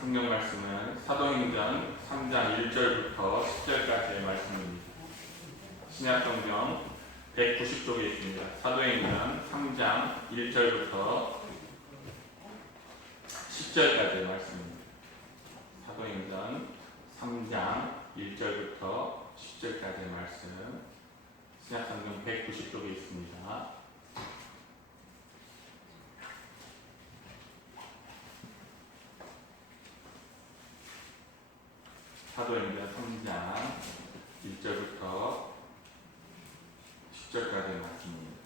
성경 말씀은 사도행전 3장 1절부터 10절까지의 말씀입니다. 신약성경 190쪽에 있습니다. 사도행전 3장 1절부터 10절까지의 말씀입니다. 사도행전 3장 1절부터 10절까지의 말씀, 신약성경 190쪽에 있습니다. 사도행전 3장 1절부터 10절까지의 말씀입니다.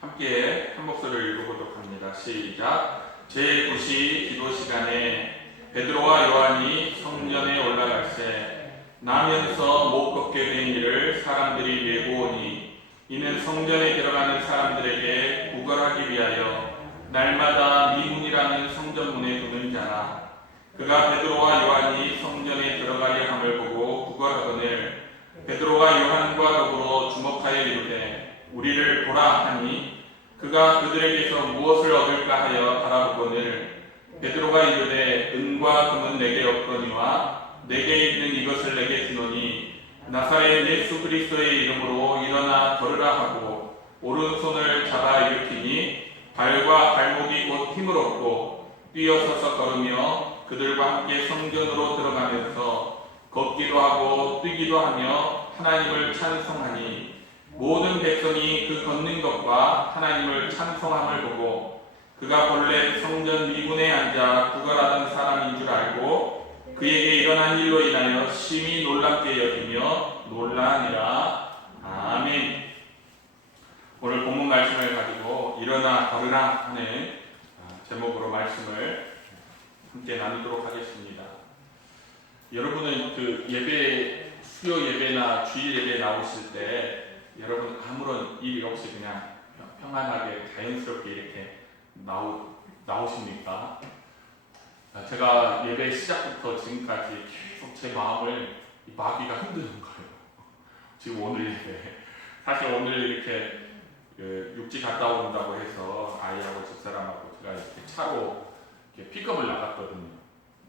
함께 한 목소리를 읽어보도록 합니다. 시작. 제9시 기도 시간에 베드로와 요한이 성전에 올라갈새 나면서 못 걷게 된 이를 사람들이 메고 오니 이는 성전에 들어가는 사람들에게 구걸하기 위하여 날마다 미문이라는 성전문에 두는 자라. 그가 베드로와 요한이 성전에 들어가려 함을 보고 구걸하거늘 베드로와 요한과 더불어 주목하여 이르되 우리를 보라 하니 그가 그들에게서 무엇을 얻을까 하여 바라보거늘 베드로가 이르되 은과 금은 내게 없거니와 내게 있는 이것을 내게 주노니 나사렛 예수 그리스도의 이름으로 일어나 걸으라 하고 오른손을 잡아 일으키니 발과 발목이 곧 힘을 얻고 뛰어서서 걸으며 그들과 함께 성전으로 들어가면서 걷기도 하고 뛰기도 하며 하나님을 찬송하니 모든 백성이 그 걷는 것과 하나님을 찬송함을 보고 그가 본래 성전 미문에 앉아 구걸하던 사람인 줄 알고 그에게 일어난 일로 인하여 심히 놀랍게 여기며 놀라니라. 아멘. 오늘 본문 말씀을 가지고 일어나 걸으라 하는 제목으로 말씀을 함께 나누도록 하겠습니다. 여러분은 그 예배, 수요 예배나 주일 예배 나오실 때 여러분 아무런 일이 없이 그냥 평안하게 자연스럽게 이렇게 나오십니까? 제가 예배 시작부터 지금까지 계속 제 마음을 마귀가 흔드는 거예요. 지금 오늘 예배, 사실 오늘 이렇게 육지 갔다 온다고 해서 아이하고 집사람하고 제가 이렇게 차로 픽업을 나갔거든요.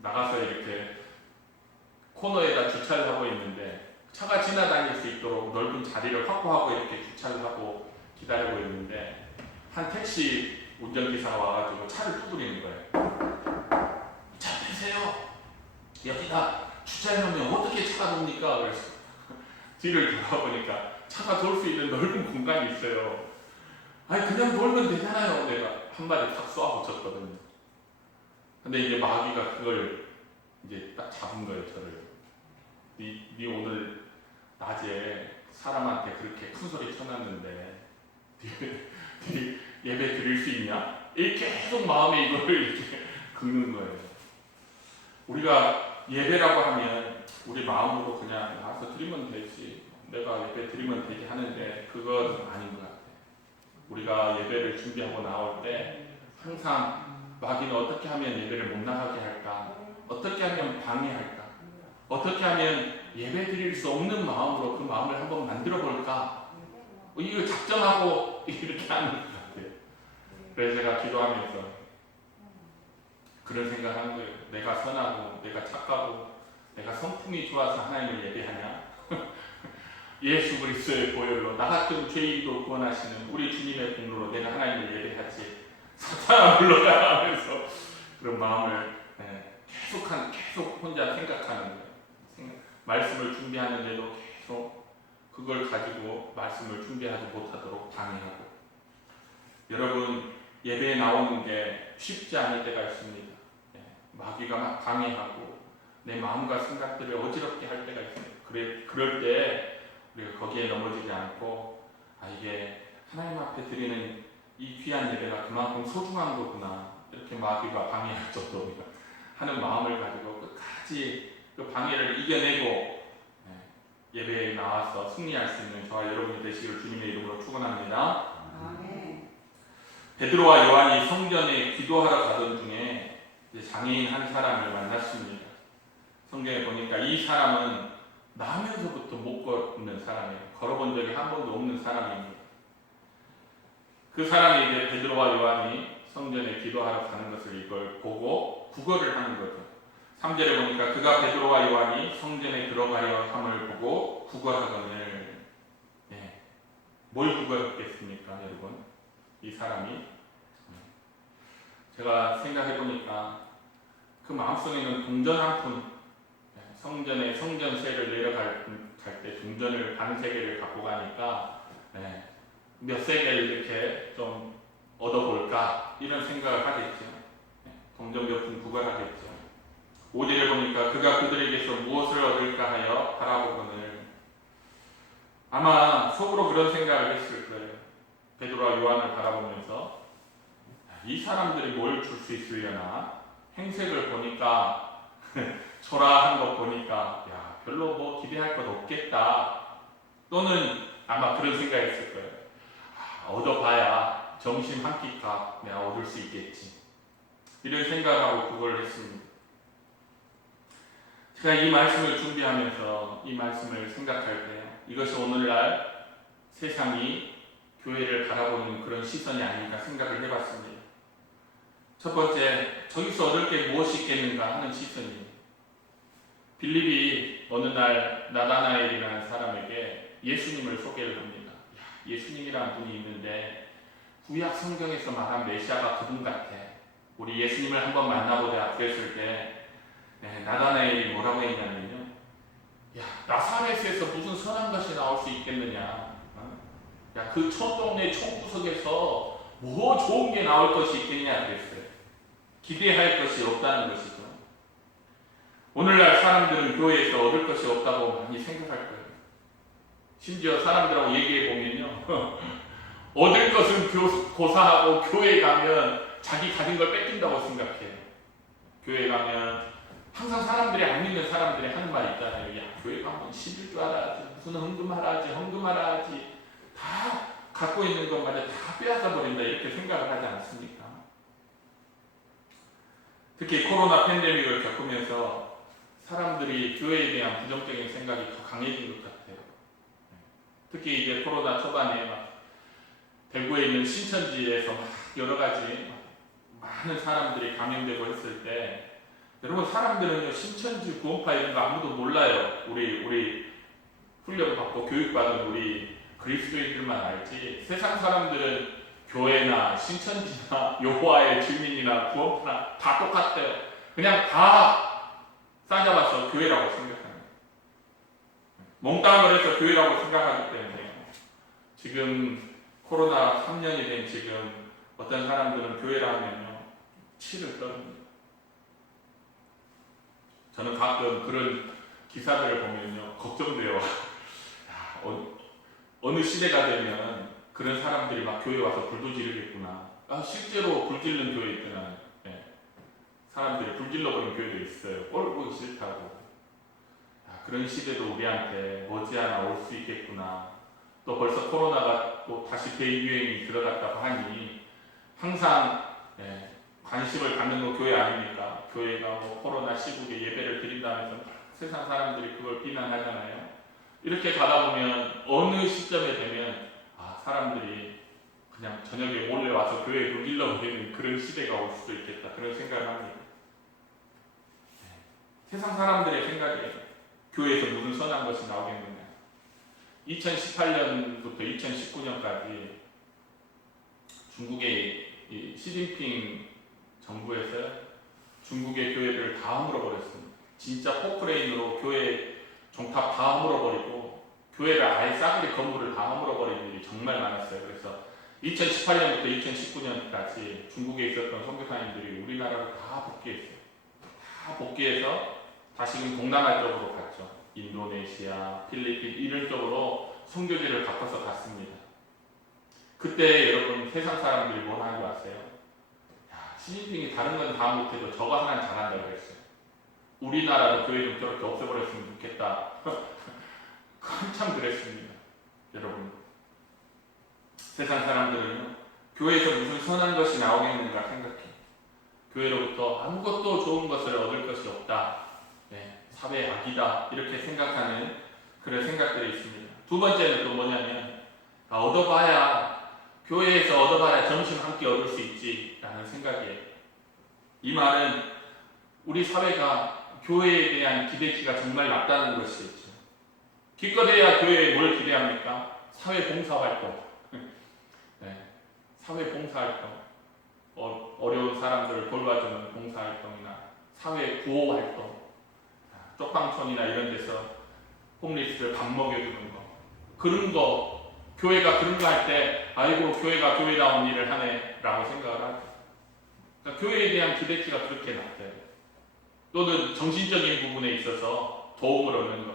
나가서 이렇게 코너에다 주차를 하고 있는데 차가 지나다닐 수 있도록 넓은 자리를 확보하고 이렇게 주차를 하고 기다리고 있는데 한 택시 운전기사가 와가지고 차를 두드리는 거예요. 차 빼세요. 여기다 주차해놓으면 어떻게 차가 돕니까? 그래서 뒤를 돌아보니까 차가 돌 수 있는 넓은 공간이 있어요. 아니 그냥 돌면 되잖아요. 내가 한 마디 탁 쏘아붙였거든요. 근데 이제 마귀가 그걸 이제 딱 잡은 거예요, 저를. 네 오늘 낮에 사람한테 그렇게 큰 소리 쳐놨는데 네 예배 드릴 수 있냐? 이렇게 계속 마음에 이걸 이렇게 긁는 거예요. 우리가 예배라고 하면 우리 마음으로 그냥 나와서 드리면 되지, 내가 예배 드리면 되지 하는데 그건 아닌 것 같아요. 우리가 예배를 준비하고 나올 때 항상 마귀는 어떻게 하면 예배를 못 나가게 할까? 어떻게 하면 방해할까? 어떻게 하면 예배 드릴 수 없는 마음으로 그 마음을 한번 만들어 볼까? 이걸 작정하고 이렇게 하는 것 같아요. 그래서 제가 기도하면서 그런 생각을 한 거예요. 내가 선하고 내가 착하고 내가 성품이 좋아서 하나님을 예배하냐? 예수 그리스도의 보혈로 나 같은 죄인도 구원하시는 우리 주님의 공로로 내가 하나님을 예배하지 사탄아 물러가 하면서 그런 마음을 계속 혼자 생각하는 거예요. 말씀을 준비하는데도 계속 그걸 가지고 말씀을 준비하지 못하도록 방해하고. 여러분 예배에 나오는 게 쉽지 않을 때가 있습니다. 마귀가 막 방해하고 내 마음과 생각들을 어지럽게 할 때가 있습니다. 그럴 때 우리가 거기에 넘어지지 않고 이게 하나님 앞에 드리는 이 귀한 예배가 그만큼 소중한 거구나, 이렇게 마귀가 방해할 정도로 하는 마음을 가지고 끝까지 그 방해를 이겨내고 예배에 나와서 승리할 수 있는 저와 여러분이 되시기를 주님의 이름으로 축원합니다. 아멘. 베드로와 요한이 성전에 기도하러 가던 중에 장애인 한 사람을 만났습니다. 성경에 보니까 이 사람은 나면서부터 못 걷는 사람이에요. 걸어본 적이 한 번도 없는 사람입니다. 그 사람이 이제 베드로와 요한이 성전에 기도하러 가는 것을 이걸 보고 구걸을 하는 거죠. 3절에 보니까 그가 베드로와 요한이 성전에 들어가려 함을 보고 구걸하거늘. 예. 뭘 구걸했겠습니까, 여러분? 이 사람이. 제가 생각해 보니까 그 마음속에는 동전 한 푼, 성전에 성전세를 내려갈 때 동전을 반 세개를 갖고 가니까 몇 세계를 이렇게 좀 얻어볼까 이런 생각을 하겠죠. 동전 몇 푼 구걸하겠죠. 5절에 보니까 그가 그들에게서 무엇을 얻을까 하여 바라보거늘. 아마 속으로 그런 생각을 했을 거예요. 베드로와 요한을 바라보면서 이 사람들이 뭘 줄 수 있으려나? 행색을 보니까 초라한 것 보니까 야, 별로 뭐 기대할 것 없겠다. 또는 아마 그런 생각이 있을 거예요. 얻어봐야 점심 한 끼값 내가 얻을 수 있겠지. 이런 생각하고 그걸 했습니다. 제가 이 말씀을 준비하면서 이 말씀을 생각할 때 이것이 오늘날 세상이 교회를 바라보는 그런 시선이 아닌가 생각을 해봤습니다. 첫 번째, 저기서 얻을 게 무엇이 있겠는가 하는 시선이에요. 빌립이 어느 날 나다나엘이라는 사람에게 예수님을 소개를 합니다. 예수님이라는 분이 있는데 구약 성경에서 말한 메시아가 그분 같아. 우리 예수님을 한번 만나보자 그랬을 때 나다나엘이 뭐라고 했냐면요. 야, 나사렛에서 무슨 선한 것이 나올 수 있겠느냐. 야, 그 촌동네 촌구석에서 뭐 좋은 게 나올 것이 있겠냐 그랬어요. 기대할 것이 없다는 것이죠. 오늘날 사람들은 교회에서 얻을 것이 없다고 많이 생각할 거예요. 심지어 사람들하고 얘기해 보면요. 얻을 것은 고사하고 교회에 가면 자기 가진 걸 뺏긴다고 생각해요. 교회에 가면 항상 사람들이 안 믿는 사람들이 하는 말 있잖아요. 야, 교회 가면 11조 하라 하지, 무슨 헌금하라 하지, 헌금하라 하지. 다 갖고 있는 것마저 다 빼앗아 버린다 이렇게 생각을 하지 않습니까? 특히 코로나 팬데믹을 겪으면서 사람들이 교회에 대한 부정적인 생각이 더 강해진 것 같아요. 특히 이제 코로나 초반에 막 대구에 있는 신천지에서 막 여러 가지 많은 사람들이 감염되고 했을 때 여러분 사람들은요 신천지 구원파 이런 거 아무도 몰라요. 우리 훈련 받고 교육받은 우리 그리스도인들만 알지 세상 사람들은 교회나 신천지나 여호와의 증인이나 구원파나 다 똑같대요. 그냥 다 싸잡아서 교회라고 생각합니다. 몽땅을 해서 교회라고 생각하기 때문에 지금 코로나 3년이 된 지금 어떤 사람들은 교회라 하면요 치를 떠릅니다. 저는 가끔 그런 기사들을 보면요 걱정돼요. 어느 시대가 되면 그런 사람들이 막 교회 와서 불도 지르겠구나. 실제로 불 지르는 교회 있구나. 사람들이 불 질러버린 교회도 있어요. 꼴 보기 싫다고. 그런 시대도 우리한테 머지않아 올 수 있겠구나. 또 벌써 코로나가 또 다시 대유행이 들어갔다고 하니 항상 관심을 갖는 건 교회 아닙니까? 교회가 뭐 코로나 시국에 예배를 드린다면서 세상 사람들이 그걸 비난하잖아요. 이렇게 가다 보면 어느 시점에 되면 사람들이 그냥 저녁에 몰래 와서 교회에 불질러 버리는 그런 시대가 올 수도 있겠다. 그런 생각을 합니다. 세상 사람들의 생각에 교회에서 무슨 선한 것이 나오겠느냐. 2018년부터 2019년까지 중국의 시진핑 정부에서 중국의 교회를 다 허물어버렸습니다. 진짜 포크레인으로 교회 종탑 다 허물어버리고 교회를 아예 싸그리 건물을 다 허물어버리는 일이 정말 많았어요. 그래서 2018년부터 2019년까지 중국에 있었던 선교사님들이 우리나라로 다 복귀했어요. 다 복귀해서 다시금 동남아 쪽으로 갔죠. 인도네시아, 필리핀 이런 쪽으로 선교지를 바꿔서 갔습니다. 그때 여러분 세상 사람들이 뭐 하는 줄 아세요? 야, 시진핑이 다른 건 다 못해도 저거 하나는 잘한다고 했어요. 우리나라도 교회 좀 저렇게 없애버렸으면 좋겠다. 한참 그랬습니다. 여러분 세상 사람들은요 교회에서 무슨 선한 것이 나오겠는가 생각해. 교회로부터 아무것도 좋은 것을 얻을 것이 없다. 사회의 악이다. 이렇게 생각하는 그런 생각들이 있습니다. 두 번째는 또 뭐냐면 얻어봐야 교회에서 얻어봐야 점심 한 끼 얻을 수 있지라는 생각이에요. 이 말은 우리 사회가 교회에 대한 기대치가 정말 낮다는 것이겠죠. 기껏해야 교회에 뭘 기대합니까? 사회 봉사활동. 네, 사회 봉사활동. 어려운 사람들을 돌봐주는 봉사활동이나 사회 구호활동, 쪽방촌이나 이런 데서 홈리스를 밥 먹여주는 거, 그런 거, 교회가 그런 거 할 때 아이고 교회가 교회다운 일을 하네 라고 생각을 하죠. 그러니까 교회에 대한 기대치가 그렇게 낮대요. 또는 정신적인 부분에 있어서 도움을 얻는 것.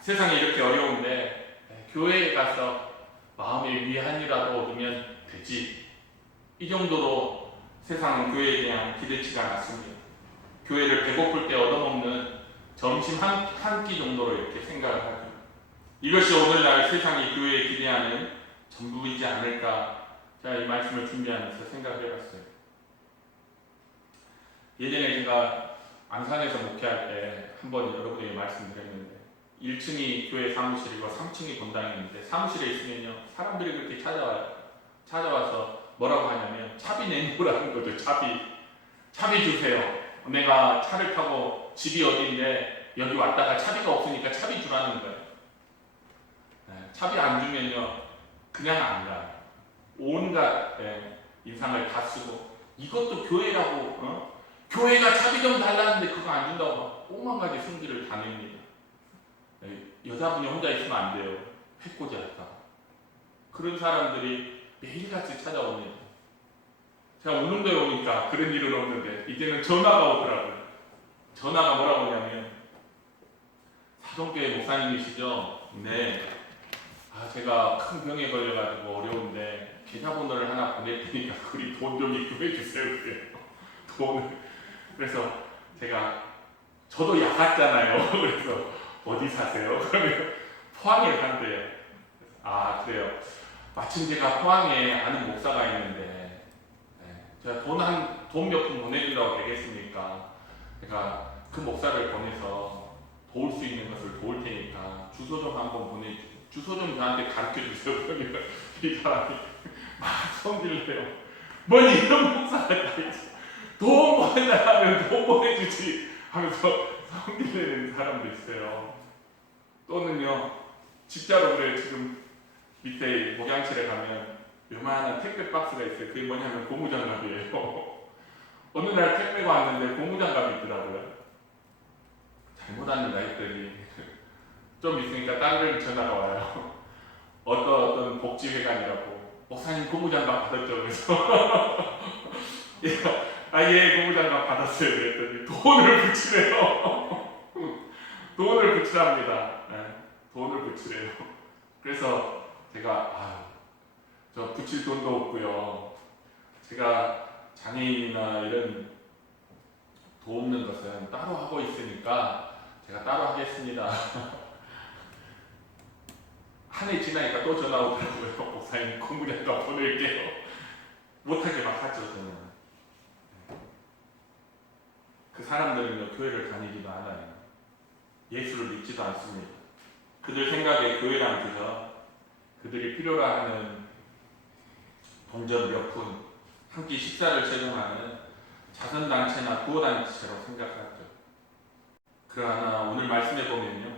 세상이 이렇게 어려운데 교회에 가서 마음의 위안이라도 얻으면 되지. 이 정도로 세상은 교회에 대한 기대치가 낮습니다. 교회를 배고플 때 얻어먹는 점심 한 끼 정도로 이렇게 생각을 하죠. 이것이 오늘날 세상이 교회에 기대하는 전부이지 않을까, 제가 이 말씀을 준비하면서 생각을 해봤어요. 예전에 제가 안산에서 목회할 때 한번 여러분에게 말씀드렸는데 1층이 교회 사무실이고 3층이 본당이었는데 사무실에 있으면요 사람들이 그렇게 찾아와서 뭐라고 하냐면 차비 내놓으라는 거죠. 차비 주세요. 내가 차를 타고 집이 어디인데 여기 왔다가 차비가 없으니까 차비 주라는 거예요. 차비 안 주면요 그냥 안 가요. 온갖 인상을 다 쓰고, 이것도 교회라고 교회가 차비 좀 달라는데 그거 안 준다고 오만 가지 승질을 다 냅니다. 여자분이 혼자 있으면 안 돼요. 해코지 할까. 그런 사람들이 매일같이 찾아옵니다. 제가 운동도에 오니까 그런 일은 없는데 이제는 전화가 오더라고요. 전화가 뭐라고 하냐면, 사동교회 목사님이시죠? 네. 제가 큰 병에 걸려가지고 어려운데 계좌번호를 하나 보낼 테니까 그리 돈 좀 입금해 주세요. 돈을. 그래서 제가 저도 야갔잖아요. 그래서 어디 사세요? 그러면 포항에 산대요. 그래요. 마침 제가 포항에 아는 목사가 있는데 제가 돈 몇 푼 보내주라고 되겠습니까? 제가 그 목사를 보내서 도울 수 있는 것을 도울 테니까 주소 좀 한번 보내주세요. 주소 좀 저한테 가르쳐 주세요. 그러니까 이 사람이 막 성질을 내요. 뭔 이런 목사가 다 있지. 돈 보내달라면 돈 보내주지 하면서 성질내는 사람도 있어요. 또는요, 진짜로 그래요. 지금 밑에 목양실에 가면 요만한 택배 박스가 있어요. 그게 뭐냐면 고무장갑이에요. 어느 날 택배가 왔는데 고무장갑이 있더라고요. 잘못 왔는가 했더니 좀 있으니까 다른 전화가 와요. 어떤 복지회관이라고. 목사님 고무장갑 받았죠? 그래서 예, 고무장갑 받았어요. 그랬더니 돈을 붙이래요. 돈을 붙이랍니다. 돈을 붙이래요. 그래서 제가 저 붙일 돈도 없고요. 제가 장애인이나 이런 도움는 것은 따로 하고 있으니까 제가 따로 하겠습니다. 한 해 지나니까 또 전화 오더라고요. 목사님 고무장갑 보낼게요. 못하게 막 하죠. 저는. 그 사람들은요 교회를 다니지도 않아요. 예수를 믿지도 않습니다. 그들 생각에 교회란 그저 그들이 필요로 하는 동전 몇 푼, 한 끼 식사를 제공하는 자선단체나 구호단체로 생각하죠. 그러나 오늘 말씀해 보면요,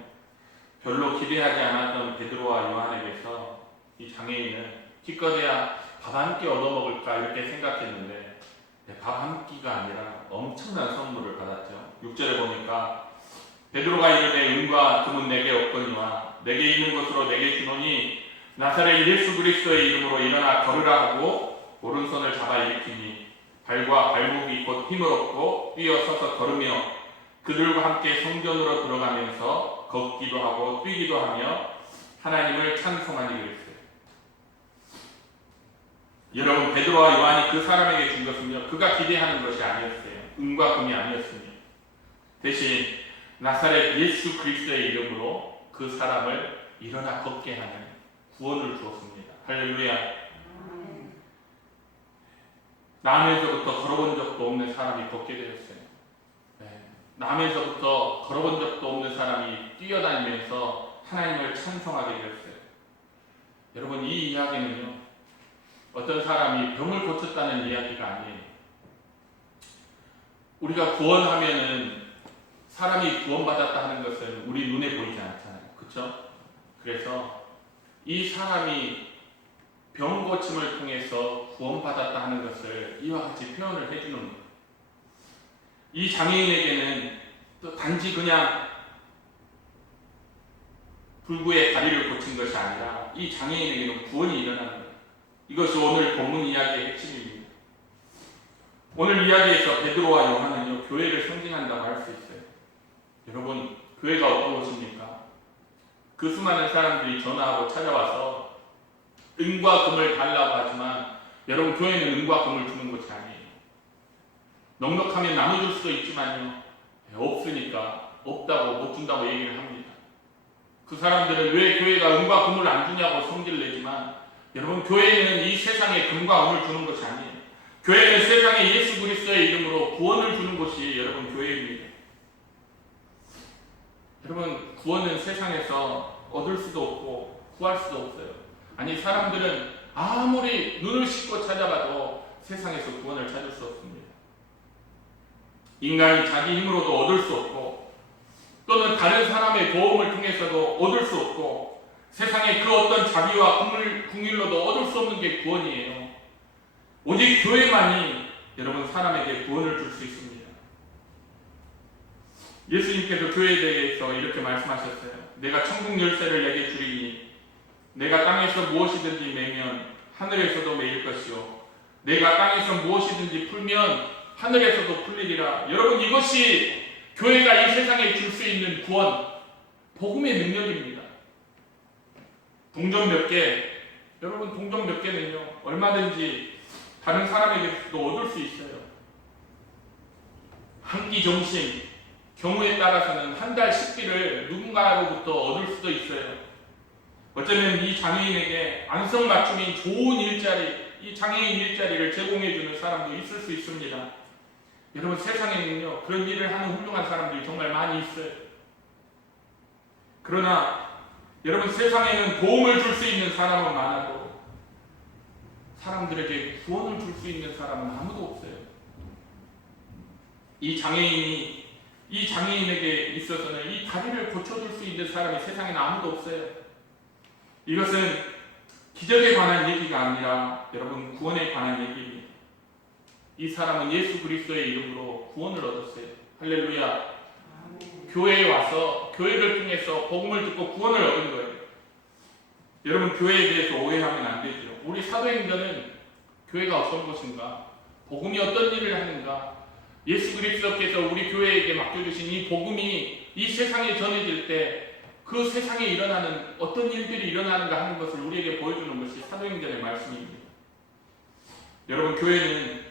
별로 기대하지 않았던 베드로와 요한에게서 이 장애인은 기껏해야 밥 한 끼 얻어먹을까 이렇게 생각했는데 밥 한 끼가 아니라 엄청난 선물을 받았죠. 6절에 보니까 베드로가 이르되 은과 금은 내게 없거니와 내게 있는 것으로 내게 주노니 나사렛 예수 그리스도의 이름으로 일어나 걸으라 하고 오른손을 잡아 일으키니 발과 발목이 곧 힘을 얻고 뛰어서서 걸으며 그들과 함께 성전으로 들어가면서 걷기도 하고 뛰기도 하며 하나님을 찬송하니 그랬어요. 여러분, 베드로와 요한이 그 사람에게 준 것은요 그가 기대하는 것이 아니었어요. 은과 금이 아니었습니다. 대신 나사렛 예수 그리스도의 이름으로 그 사람을 일어나 걷게 하는 구원을 주었습니다. 할렐루야. 남에서부터 걸어본 적도 없는 사람이 걷게 되었어요. 남에서부터 걸어본 적도 없는 사람이 뛰어다니면서 하나님을 찬송하게 되었어요. 여러분, 이 이야기는요 어떤 사람이 병을 고쳤다는 이야기가 아니에요. 우리가 구원하면은 사람이 구원받았다 하는 것은 우리 눈에 보이지 않잖아요. 그렇죠? 그래서 이 사람이 병 고침을 통해서 구원받았다 하는 것을 이와 같이 표현을 해주는 거예요. 이 장애인에게는 또 단지 그냥 불구의 다리를 고친 것이 아니라 이 장애인에게는 구원이 일어나는 거예요. 이것이 오늘 본문 이야기의 핵심입니다. 오늘 이야기에서 베드로와 요한은요, 교회를 상징한다고 할 수 있어요. 여러분, 교회가 어떤 곳입니까? 그 수많은 사람들이 전화하고 찾아와서 은과 금을 달라고 하지만 여러분, 교회는 은과 금을 주는 것이 아니에요. 넉넉하면 나눠줄 수도 있지만요, 없으니까 없다고 못 준다고 얘기를 합니다. 그 사람들은 왜 교회가 은과 금을 안 주냐고 성질을 내지만 여러분, 교회는 이 세상에 금과 은을 주는 것이 아니에요. 교회는 세상에 예수 그리스도의 이름으로 구원을 주는 것이 여러분 교회입니다. 여러분, 구원은 세상에서 얻을 수도 없고 구할 수도 없어요. 아니, 사람들은 아무리 눈을 씻고 찾아봐도 세상에서 구원을 찾을 수 없습니다. 인간이 자기 힘으로도 얻을 수 없고 또는 다른 사람의 도움을 통해서도 얻을 수 없고 세상에 그 어떤 자비와 긍휼로도 얻을 수 없는 게 구원이에요. 오직 교회만이 여러분 사람에게 구원을 줄 수 있습니다. 예수님께서 교회에 대해서 이렇게 말씀하셨어요. 내가 천국 열쇠를 내게 주리니 내가 땅에서 무엇이든지 매면 하늘에서도 매일 것이요 내가 땅에서 무엇이든지 풀면 하늘에서도 풀리리라. 여러분, 이것이 교회가 이 세상에 줄 수 있는 구원, 복음의 능력입니다. 동전 몇 개, 여러분 동전 몇 개는요 얼마든지 다른 사람에게도 얻을 수 있어요. 한 끼 점심, 경우에 따라서는 한 달 식비를 누군가로부터 얻을 수도 있어요. 어쩌면 이 장애인에게 안성맞춤인 좋은 일자리, 이 장애인 일자리를 제공해주는 사람도 있을 수 있습니다. 여러분, 세상에는요 그런 일을 하는 훌륭한 사람들이 정말 많이 있어요. 그러나 여러분, 세상에는 도움을 줄 수 있는 사람은 많아도 사람들에게 구원을 줄 수 있는 사람은 아무도 없어요. 이 장애인에게 있어서는 이 다리를 고쳐줄 수 있는 사람이 세상에는 아무도 없어요. 이것은 기적에 관한 얘기가 아니라 여러분 구원에 관한 얘기입니다. 이 사람은 예수 그리스도의 이름으로 구원을 얻었어요. 할렐루야. 교회에 와서 교회를 통해서 복음을 듣고 구원을 얻은 거예요. 여러분, 교회에 대해서 오해하면 안 되죠. 우리 사도행전은 교회가 어떤 곳인가, 복음이 어떤 일을 하는가, 예수 그리스도께서 우리 교회에게 맡겨주신 이 복음이 이 세상에 전해질 때 그 세상에 일어나는 어떤 일들이 일어나는가 하는 것을 우리에게 보여주는 것이 사도행전의 말씀입니다. 여러분, 교회는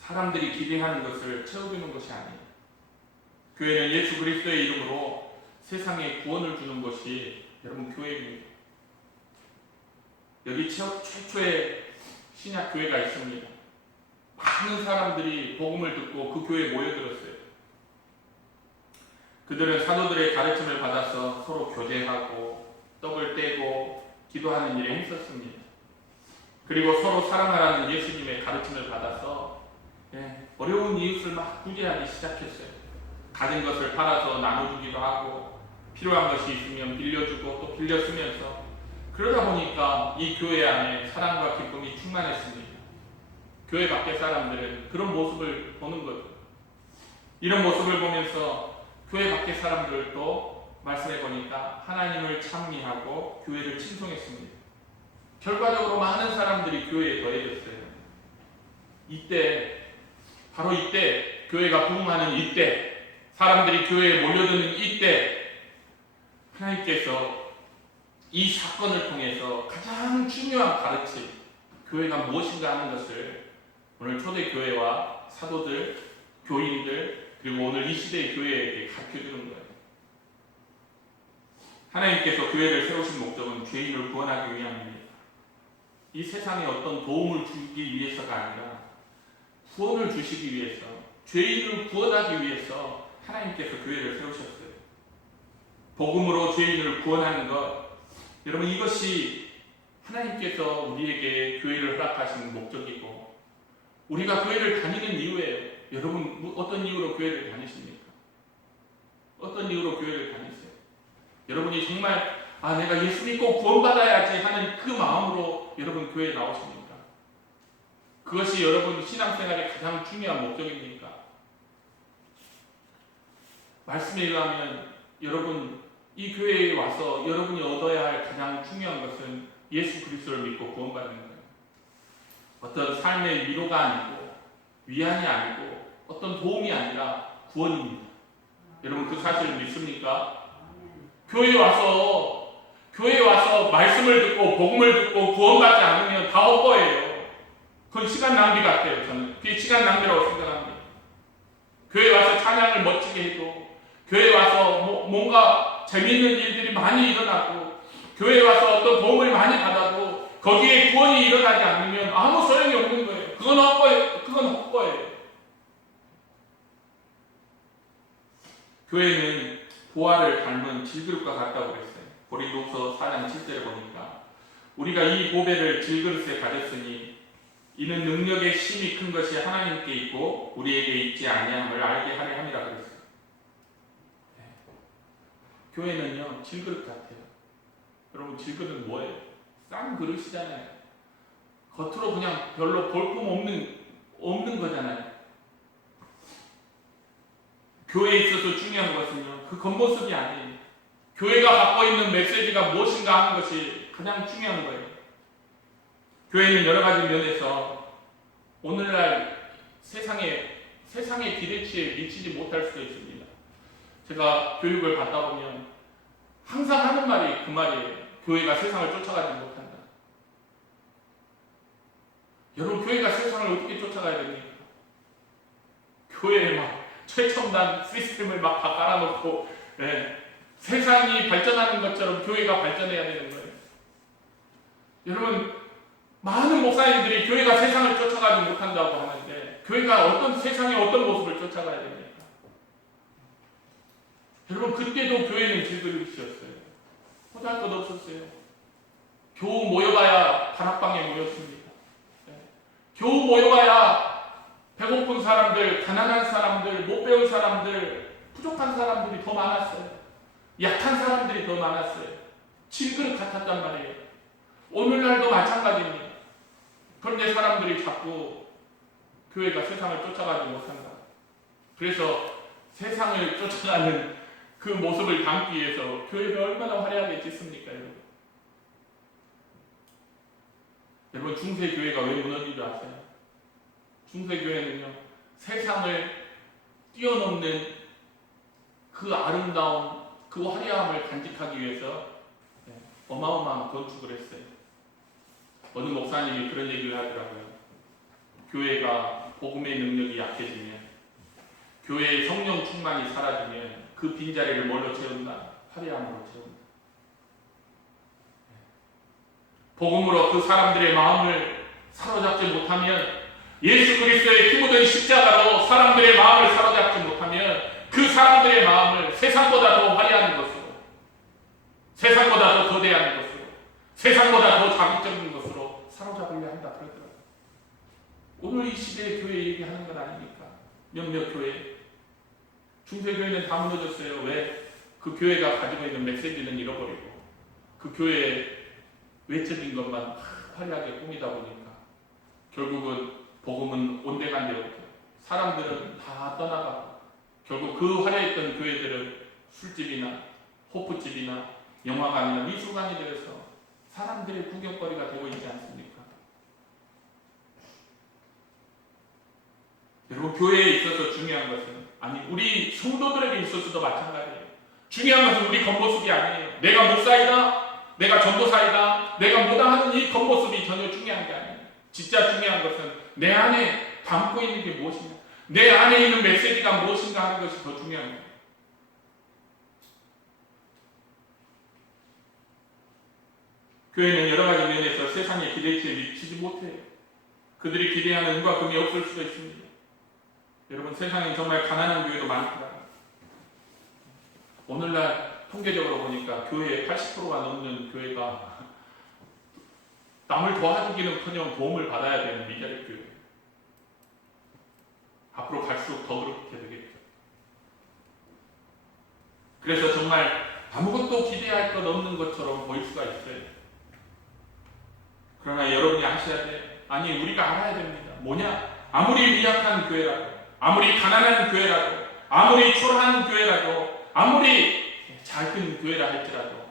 사람들이 기대하는 것을 채워주는 것이 아니에요. 교회는 예수 그리스도의 이름으로 세상에 구원을 주는 것이 여러분 교회입니다. 여기 최초의 신약 교회가 있습니다. 많은 사람들이 복음을 듣고 그 교회에 모여들었어요. 그들은 사도들의 가르침을 받아서 서로 교제하고 떡을 떼고 기도하는 일에 힘썼습니다. 그리고 서로 사랑하라는 예수님의 가르침을 받아서 어려운 이웃을 막 구제하기 시작했어요. 가진 것을 팔아서 나눠주기도 하고 필요한 것이 있으면 빌려주고 또 빌려 쓰면서, 그러다 보니까 이 교회 안에 사랑과 기쁨이 충만했습니다. 교회 밖의 사람들은 그런 모습을 보는 거죠. 이런 모습을 보면서 교회 밖의 사람들도 말씀해 보니까 하나님을 찬미하고 교회를 칭송했습니다. 결과적으로 많은 사람들이 교회에 더해졌어요. 바로 이때 교회가 부흥하는 이때, 사람들이 교회에 몰려드는 이때 하나님께서 이 사건을 통해서 가장 중요한 가르침, 교회가 무엇인가 하는 것을 오늘 초대교회와 사도들, 교인들, 그리고 오늘 이 시대의 교회에게 가르쳐주는 거예요. 하나님께서 교회를 세우신 목적은 죄인을 구원하기 위함입니다. 이 세상에 어떤 도움을 주기 위해서가 아니라 구원을 주시기 위해서, 죄인을 구원하기 위해서 하나님께서 교회를 세우셨어요. 복음으로 죄인을 구원하는 것, 여러분 이것이 하나님께서 우리에게 교회를 허락하시는 목적이고 우리가 교회를 다니는 이유예요. 여러분 어떤 이유로 교회를 다니십니까? 어떤 이유로 교회를 다니세요? 여러분이 정말 내가 예수 믿고 구원받아야지 하는 그 마음으로 여러분 교회에 나오십니까? 그것이 여러분 신앙생활의 가장 중요한 목적입니까? 말씀에 의하면 여러분 이 교회에 와서 여러분이 얻어야 할 가장 중요한 것은 예수 그리스도를 믿고 구원받는 거예요. 어떤 삶의 위로가 아니고 위안이 아니고 어떤 도움이 아니라 구원입니다. 여러분 그 사실을 믿습니까? 교회에 와서 말씀을 듣고 복음을 듣고 구원받지 않으면 다 헛거예요. 그건 시간 낭비 같아요. 저는 그게 시간 낭비라고 생각합니다. 교회에 와서 찬양을 멋지게 해도 교회에 와서 뭔가 재미있는 일들이 많이 일어나고 교회에 와서 어떤 도움을 많이 받아도 거기에 구원이 일어나지 않으면 아무 소용이 없는 거예요. 그건 헛거예요. 교회는 보화를 닮은 질그릇과 같다고 그랬어요. 고린도후서 4장 7절에 보니까 우리가 이 보배를 질그릇에 가졌으니 이는 능력의 힘이 큰 것이 하나님께 있고 우리에게 있지 아니함을 알게 하려 함이라 그랬어요. 교회는요 질그릇 같아요. 여러분 질그릇은 뭐예요? 싼 그릇이잖아요. 겉으로 그냥 별로 볼품 없는 거잖아요. 교회에 있어서 중요한 것은요 그 겉모습이 아니에요. 교회가 갖고 있는 메시지가 무엇인가 하는 것이 가장 중요한 거예요. 교회는 여러 가지 면에서 오늘날 세상의 기대치에 미치지 못할 수도 있습니다. 제가 교육을 받다 보면 항상 하는 말이 그 말이에요. 교회가 세상을 쫓아가지 못한다. 여러분 교회가 세상을 어떻게 쫓아가야 됩니까? 교회에 막 최첨단 시스템을 막 다 깔아놓고 세상이 발전하는 것처럼 교회가 발전해야 되는 거예요. 여러분 많은 목사님들이 교회가 세상을 쫓아가지 못한다고 하는데 교회가 세상의 어떤 모습을 쫓아가야 됩니까? 여러분 그때도 교회는 질그릇이었어요. 보잘 것 없었어요. 겨우 모여봐야 다락방에 모였습니다. 겨우 모여봐야 배고픈 사람들, 가난한 사람들, 못 배운 사람들, 부족한 사람들이 더 많았어요. 약한 사람들이 더 많았어요. 질그릇 같았단 말이에요. 오늘날도 마찬가지입니다. 그런데 사람들이 자꾸 교회가 세상을 쫓아가지 못한다. 그래서 세상을 쫓아가는 그 모습을 담기 위해서 교회를 얼마나 화려하게 짓습니까, 여러분? 여러분 중세교회가 왜 무너진 줄 아세요? 중세교회는요 세상을 뛰어넘는 그 아름다움, 그 화려함을 간직하기 위해서 어마어마한 건축을 했어요. 어느 목사님이 그런 얘기를 하더라고요. 교회가 복음의 능력이 약해지면, 교회의 성령 충만이 사라지면 그 빈자리를 뭘로 채운다? 화려함으로 채운다. 복음으로 그 사람들의 마음을 사로잡지 못하면, 예수 그리스도의 피 묻은 십자가로 사람들의 마음을 사로잡지 못하면 그 사람들의 마음을 세상보다 더 화려한 것으로, 세상보다 더 거대한 것으로, 세상보다 더 자극적인 것으로 사로잡으려 한다 그러더라고요. 오늘 이 시대의 교회 얘기하는 건 아닙니까? 몇몇 교회, 중세교회는 다 무너졌어요. 왜? 그 교회가 가지고 있는 메시지는 잃어버리고 그 교회의 외적인 것만 화려하게 꾸미다 보니까 결국은 복음은 온데간데 없고 사람들은 다 떠나가고 결국 그 화려했던 교회들은 술집이나 호프집이나 영화관이나 미술관이 되어서 사람들의 구경거리가 되고 있지 않습니까? 여러분 교회에 있어서 중요한 것은, 아니 우리 성도들에게 있어서도 마찬가지예요. 중요한 것은 우리 겉모습이 아니에요. 내가 목사이다, 내가 전도사이다, 내가 뭐다 하는 이 겉모습이 전혀 중요한 게 아니에요. 진짜 중요한 것은 내 안에 담고 있는 게 무엇인가, 내 안에 있는 메시지가 무엇인가 하는 것이 더 중요한 거예요. 교회는 여러 가지 면에서 세상의 기대치에 미치지 못해요. 그들이 기대하는 은과 금이 없을 수도 있습니다. 여러분 세상에 정말 가난한 교회도 많더라고요. 오늘날 통계적으로 보니까 교회의 80%가 넘는 교회가 남을 도와주기는커녕 도움을 받아야 되는 미자립 교회. 앞으로 갈수록 더 그렇게 되겠죠. 그래서 정말 아무것도 기대할 것 없는 것처럼 보일 수가 있어요. 그러나 여러분이 아셔야 돼. 아니, 우리가 알아야 됩니다. 뭐냐? 아무리 미약한 교회라도, 아무리 가난한 교회라도, 아무리 초라한 교회라도, 아무리 작은 교회라 할지라도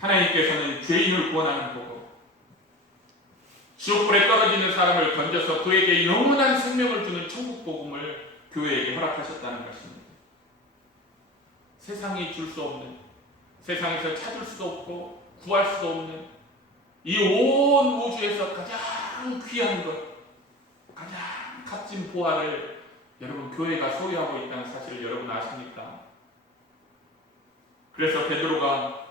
하나님께서는 죄인을 구원하는 복음, 지옥불에 떨어지는 사람을 건져서 그에게 영원한 생명을 주는 천국 복음을 교회에게 허락하셨다는 것입니다. 세상이 줄 수 없는, 세상에서 찾을 수도 없고 구할 수도 없는 이 온 우주에서 가장 귀한 것, 가장 값진 보화를 여러분 교회가 소유하고 있다는 사실을 여러분 아십니까? 그래서 베드로가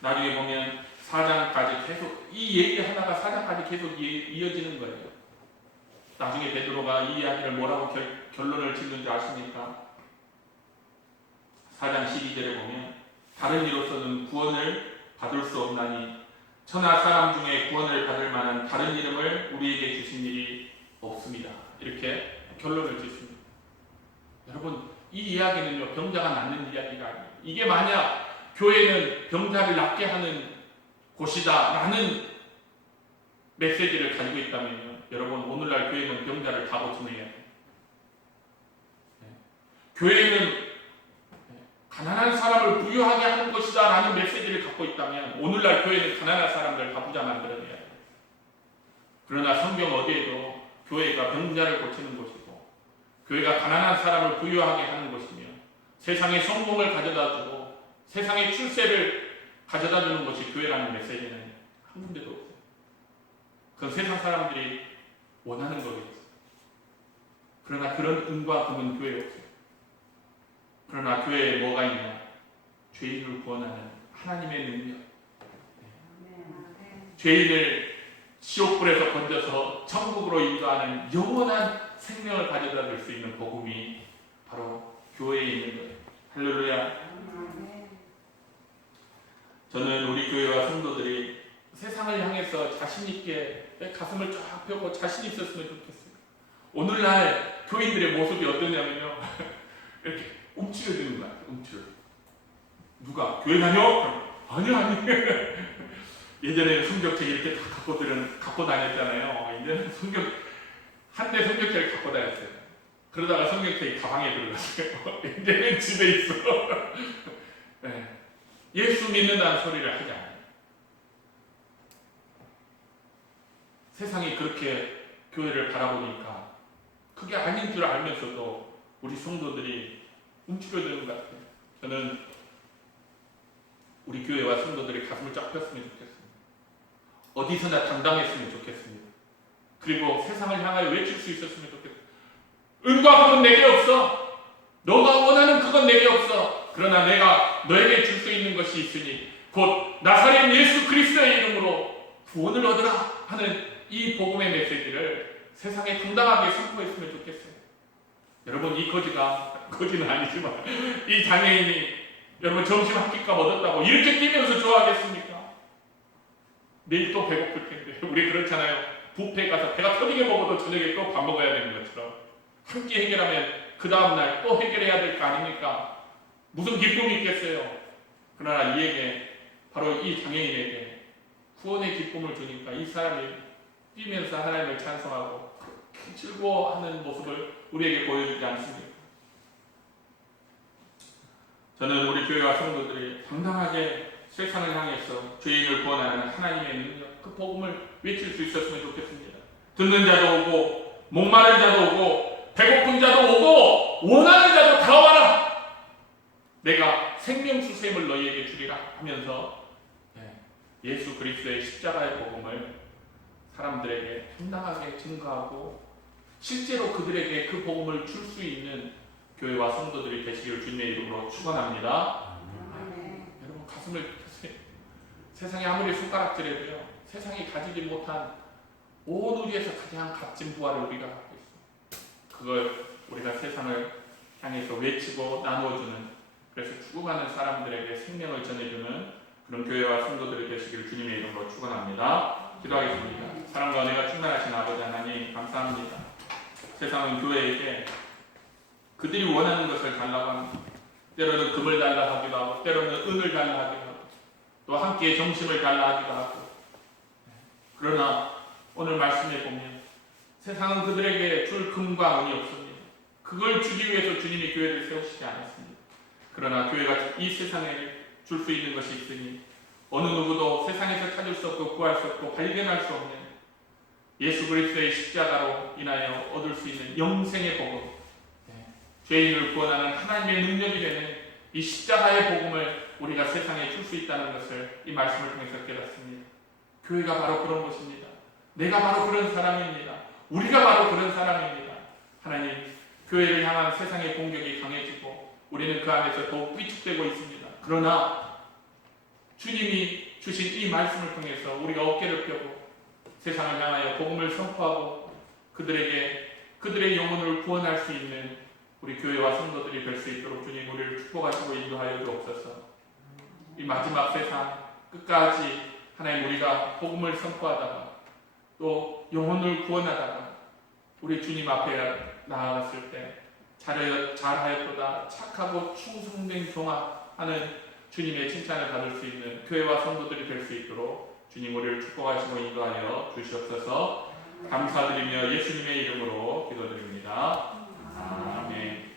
나중에 보면 4장까지 계속 이 얘기 하나가 4장까지 계속 이어지는 거예요. 나중에 베드로가 이 이야기를 뭐라고 결론을 짓는 줄 아십니까? 4장 12절에 보면 다른 이로서는 구원을 받을 수 없나니 천하 사람 중에 구원을 받을 만한 다른 이름을 우리에게 주신 일이 없습니다. 이렇게 결론을 짓습니다. 여러분, 이 이야기는요, 병자가 낫는 이야기가 아니에요. 이게 만약 교회는 병자를 낫게 하는 곳이다 라는 메시지를 가지고 있다면요, 여러분, 오늘날 교회는 병자를 다 고쳐내야 돼요. 교회는 가난한 사람을 부유하게 하는 것이다 라는 메시지를 갖고 있다면 오늘날 교회는 가난한 사람들 다 부자 만들어내야 돼요. 그러나 성경 어디에도 교회가 병자를 고치는 곳이고 교회가 가난한 사람을 부유하게 하는 곳이며 세상의 성공을 가져다주고 세상의 출세를 가져다주는 것이 교회라는 메시지는 한 군데도 없어요. 그건 세상 사람들이 원하는 거겠죠. 그러나 그런 은과 금은 교회에 없어요. 그러나 교회에 뭐가 있냐? 죄인을 구원하는 하나님의 능력. 죄인을 지옥불에서 건져서 천국으로 인도하는 영원한 생명을 가져다 줄 수 있는 복음이 바로 교회에 있는 거예요. 할렐루야. 저는 우리 교회와 성도들이 세상을 향해서 자신있게 가슴을 쫙 펴고 자신 있었으면 좋겠어요. 오늘날 교인들의 모습이 어떠냐면요, 이렇게 움츠려드는 거야. 움츠려. 누가? 교회 다녀? 아니. 예전에 성경책 이렇게 다 갖고 다녔잖아요. 이제는 한 대 성경책을 갖고 다녔어요. 그러다가 성경책이 가방에 들어갔어요. 이제는 집에 있어. 네. 예수 믿는다는 소리를 하지 않아요. 세상이 그렇게 교회를 바라보니까 그게 아닌 줄 알면서도 우리 성도들이 움츠려드는 것 같아요. 저는 우리 교회와 성도들이 가슴을 쫙 폈으면 좋겠습니다. 어디서나 당당했으면 좋겠습니다. 그리고 세상을 향하여 외칠 수 있었으면 좋겠습니다. 은과 금은 내게 없어. 너가 원하는 그건 내게 없어. 그러나 내가 너에게 줄 수 있는 것이 있으니 곧 나사렛 예수 그리스도의 이름으로 구원을 얻으라 하는 이 복음의 메시지를 세상에 당당하게 선포했으면 좋겠어요. 여러분, 이 거지는 아니지만 이 장애인이 여러분 점심 한 끼값 얻었다고 이렇게 뛰면서 좋아하겠습니까? 내일 또 배고플 텐데. 우리 그렇잖아요. 뷔페 가서 배가 터지게 먹어도 저녁에 또 밥 먹어야 되는 것처럼 한 끼 해결하면 그 다음날 또 해결해야 될 거 아닙니까? 무슨 기쁨이 있겠어요? 그러나 이에게, 바로 이 장애인에게 구원의 기쁨을 주니까 이 사람이 뛰면서 하나님을 찬송하고 즐거워하는 모습을 우리에게 보여주지 않습니까? 저는 우리 교회와 성도들이 당당하게 세상을 향해서 죄인을 구원하는 하나님의 능력, 그 복음을 외칠 수 있었으면 좋겠습니다. 듣는 자도 오고 목마른 자도 오고 배고픈 자도 오고 원하는 자도 다 와라. 내가 생명수샘을 너희에게 주리라 하면서 예수 그리스도의 십자가의 복음을 사람들에게 당당하게 증거하고 실제로 그들에게 그 복음을 줄 수 있는 교회와 성도들이 되시기를 주님의 이름으로 축원합니다. 여러분, 가슴을 펴세요. 세상에 아무리 손가락질해도요, 세상이 가지지 못한 온 우주에서 가장 값진 부활을 우리가 갖고 있습니다. 그걸 우리가 세상을 향해서 외치고 나누어주는, 그래서 죽어가는 사람들에게 생명을 전해주는 그런 교회와 성도들이 되시기를 주님의 이름으로 축원합니다. 기도하겠습니다. 사랑과 은혜가 충만하신 아버지 하나님 감사합니다. 세상은 교회에게 그들이 원하는 것을 달라고 합니다. 때로는 금을 달라 하기도 하고 때로는 은을 달라 하기도 하고 또 함께 정심을 달라 하기도 하고 그러나 오늘 말씀에 보면 세상은 그들에게 줄 금과 은이 없습니다. 그걸 주기 위해서 주님이 교회를 세우시지 않았습니다. 그러나 교회가 이 세상에 줄 수 있는 것이 있으니 어느 누구도 세상에서 찾을 수 없고 구할 수 없고 발견할 수 없는 예수 그리스도의 십자가로 인하여 얻을 수 있는 영생의 복음, 죄인을 구원하는 하나님의 능력이 되는 이 십자가의 복음을 우리가 세상에 줄 수 있다는 것을 이 말씀을 통해서 깨닫습니다. 교회가 바로 그런 것입니다. 내가 바로 그런 사람입니다. 우리가 바로 그런 사람입니다. 하나님, 교회를 향한 세상의 공격이 강해지고 우리는 그 안에서 더욱 위축되고 있습니다. 그러나 주님이 주신 이 말씀을 통해서 우리가 어깨를 펴고 세상을 향하여 복음을 선포하고 그들의 영혼을 구원할 수 있는 우리 교회와 성도들이 될 수 있도록 주님 우리를 축복하시고 인도하여 주옵소서. 이 마지막 세상 끝까지 하나님 우리가 복음을 선포하다가 또 영혼을 구원하다가 우리 주님 앞에 나아갔을 때 잘하였도다 착하고 충성된 종아 하는 주님의 칭찬을 받을 수 있는 교회와 성도들이 될 수 있도록 주님 우리를 축복하시고 인도하여 주시옵소서. 감사드리며 예수님의 이름으로 기도드립니다. 아멘.